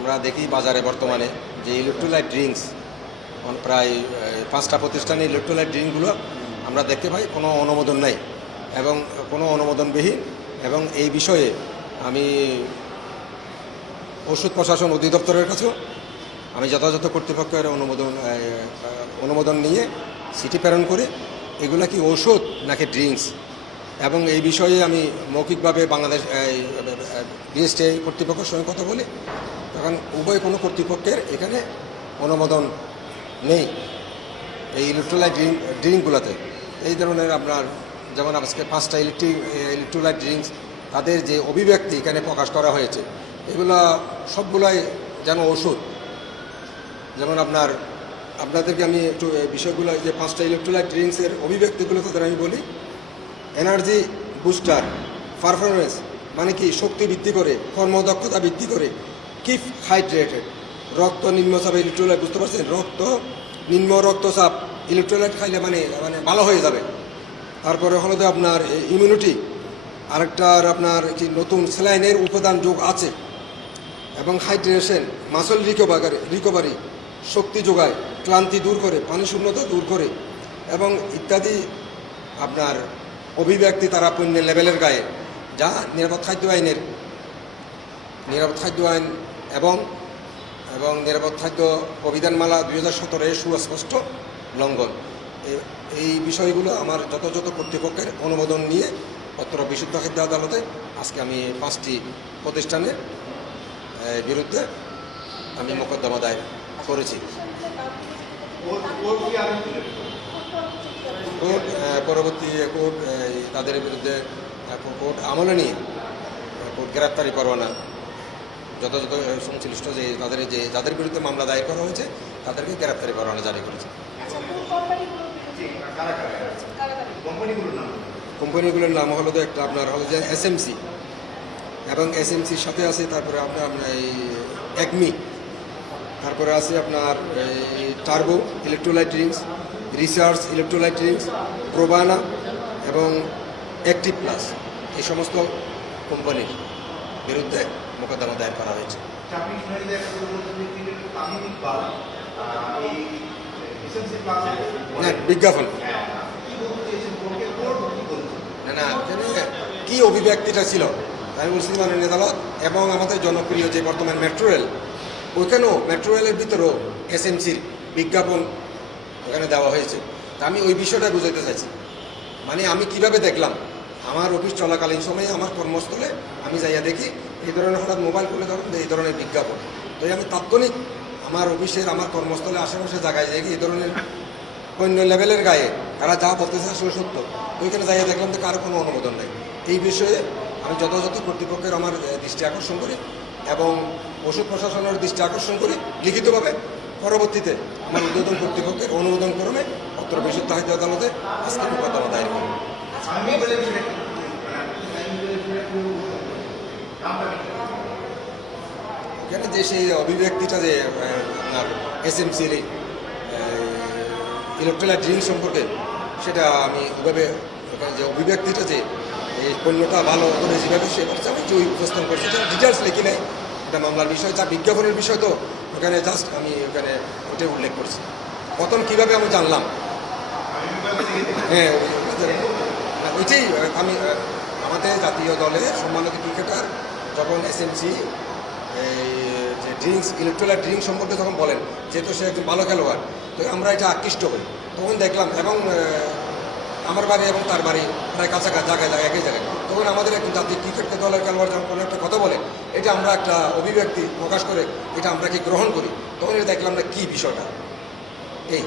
আমরা দেখি বাজারে বর্তমানে যে ইলেকট্রোলাইট ড্রিঙ্কস প্রায় 5টা প্রতিষ্ঠানে ইলেকট্রোলাইট ড্রিঙ্কগুলো আমরা দেখতে পাই কোনো অনুমোদন নেই এবং কোনো অনুমোদনবিহীন। এবং এই বিষয়ে আমি ওষুধ প্রশাসন অধিদপ্তরের কাছেও আমি যথাযথ কর্তৃপক্ষের অনুমোদন নিয়ে চিঠি প্রেরণ করি এগুলা কি ওষুধ নাকি ড্রিঙ্কস, এবং এই বিষয়ে আমি মৌখিকভাবে বাংলাদেশ বিএসটিআই কর্তৃপক্ষের সঙ্গে কথা বলি। তখন উভয় কোনো কর্তৃপক্ষের এখানে অনুমোদন নেই এই ইলেকট্রোলাইট ড্রিঙ্কগুলোতে। এই ধরনের আপনার যেমন আজকে 5টা ইলেকট্রোলাইট ড্রিঙ্কস তাদের যে অভিব্যক্তি এখানে প্রকাশ করা হয়েছে এগুলা সবগুলাই যেন ওষুধ। যেমন আপনাদেরকে আমি একটু বিষয়গুলো যে 5টা ইলেকট্রোলাইট ড্রিঙ্কসের অভিব্যক্তিগুলো তাদের আমি বলি। এনার্জি বুস্টার, পারফরমেন্স মানে কি শক্তি বৃদ্ধি করে, কর্মদক্ষতা বৃদ্ধি করে, কিপ হাইড্রেটেড, রক্ত নিম্নচাপ ইলেকট্রোলাইট, বুঝতে পারছেন, নিম্ন রক্তচাপ ইলেকট্রোলাইট খাইলে মানে ভালো হয়ে যাবে। তারপরে হলো তো আপনার ইমিউনিটি, আরেকটার আপনার কি নতুন স্যালাইনের উপাদান যোগ আছে, এবং হাইড্রেশন, মাসল রিকভারি, শক্তি যোগায়, ক্লান্তি দূর করে, পানি শূন্যতা দূর করে, এবং ইত্যাদি আপনার অভিব্যক্তি তারা পণ্যের লেভেলের গায়ে যা নিরাপদ খাদ্য আইন এবং নিরাপদ খাদ্য অভিধানমালা 2017 সুস্পষ্ট লঙ্ঘন। এই বিষয়গুলো আমার যথাযথ কর্তৃপক্ষের অনুমোদন নিয়ে পত্র বিশুদ্ধ খাদ্য আদালতে আজকে আমি 5টি প্রতিষ্ঠানের বিরুদ্ধে আমি মোকদ্দমা দায়ের করেছি। কোর্ট পরবর্তী কোর্ট তাদের বিরুদ্ধে কোর্ট আমলে নিয়ে কোর্ট গ্রেপ্তারি পরোয়ানা যথাযথ সংশ্লিষ্ট যাদের বিরুদ্ধে মামলা দায়ের করা হয়েছে তাদেরকে গ্রেপ্তারি পরোয়ানা জারি করেছে। কোম্পানিগুলোর নাম হলো তো একটা আপনার হলো যে এসএমসি, এবং এসএমসির সাথে আছে তারপরে আপনার এই একমি, তারপরে আছে আপনার turbo electrolyte drinks, research electrolyte drinks, Probana এবং অ্যাক্টিভ প্লাস। এই সমস্ত কোম্পানির বিরুদ্ধে মোকদ্দমা দায়ের করা হয়েছে। বিজ্ঞাপন না কি অভিব্যক্তিটা ছিল আমি বলছি মাননীয় আদালত এবং আমাদের জনপ্রিয় যে বর্তমান মেট্রো রেল, ওইখানেও মেট্রো রেলের ভিতরেও এসএমসির বিজ্ঞাপন ওখানে দেওয়া হয়েছে। তা আমি ওই বিষয়টা বুঝাইতে চাইছি, মানে আমি কিভাবে দেখলাম আমার অফিস চলাকালীন সময়ে আমার কর্মস্থলে আমি যাইয়া দেখি এই ধরনের হঠাৎ মোবাইল খুলে ধরুন এই ধরনের বিজ্ঞাপন। তো আমি তাৎক্ষণিক আমার অফিসের আমার কর্মস্থলে আশেপাশে জায়গায় যাই এই ধরনের অন্য লেভেলের গায়ে তারা যা বলতেছে আসলে সত্য, ওইখানে যাইয়া দেখলাম যে কারো কোনো অনুমোদন নেই। এই বিষয়ে আমি যথাযথ কর্তৃপক্ষের আমার দৃষ্টি আকর্ষণ করি এবং ওষুধ প্রশাসনের দৃষ্টি আকর্ষণ করি লিখিতভাবে। পরবর্তীতে আমার উদ্বোধন কর্তৃপক্ষের অনুমোদন ক্রমে পত্র বিশুদ্ধ খাদ্য আদালতে আজকে মোকদ্দমা দায়ের করি। এখানে যে সেই অভিব্যক্তিটা যে আপনার এসএমসির ইলেকট্রোলাইট ড্রিঙ্ক সম্পর্কে সেটা আমি ওইভাবে যে অভিব্যক্তিটা যে এই পণ্যটা ভালো করে যেভাবে সে করছে আমি যে উপস্থাপন করছি ডিটেলস লিখি নেই, এটা মামলার বিষয়, যা বিজ্ঞাপনের বিষয় তো ওখানে জাস্ট আমি ওখানে ওটাই উল্লেখ করছি। প্রথম কীভাবে আমি জানলাম, হ্যাঁ ওইটাই আমি আমাদের জাতীয় দলে সম্মানিত ক্রিকেটার যখন এসএমসি এই যে ড্রিঙ্কস ইলেকট্রোলাইট ড্রিঙ্ক সম্পর্কে যখন বলেন যেহেতু সে একজন ভালো খেলোয়াড়, তো আমরা এটা আকৃষ্ট হই। তখন দেখলাম এবং আমার বাড়ি এবং তার বাড়ি প্রায় কাছাকাছি জায়গায় একই জায়গায়, তখন আমাদের একজন জাতীয় ক্রিকেট দলের খেলোয়াড় যখন কোনো একটা কথা বলে এটা আমরা একটা অভিব্যক্তি প্রকাশ করে এটা আমরা কি গ্রহণ করি, তখন এটা দেখলাম না কী বিষয়টা এই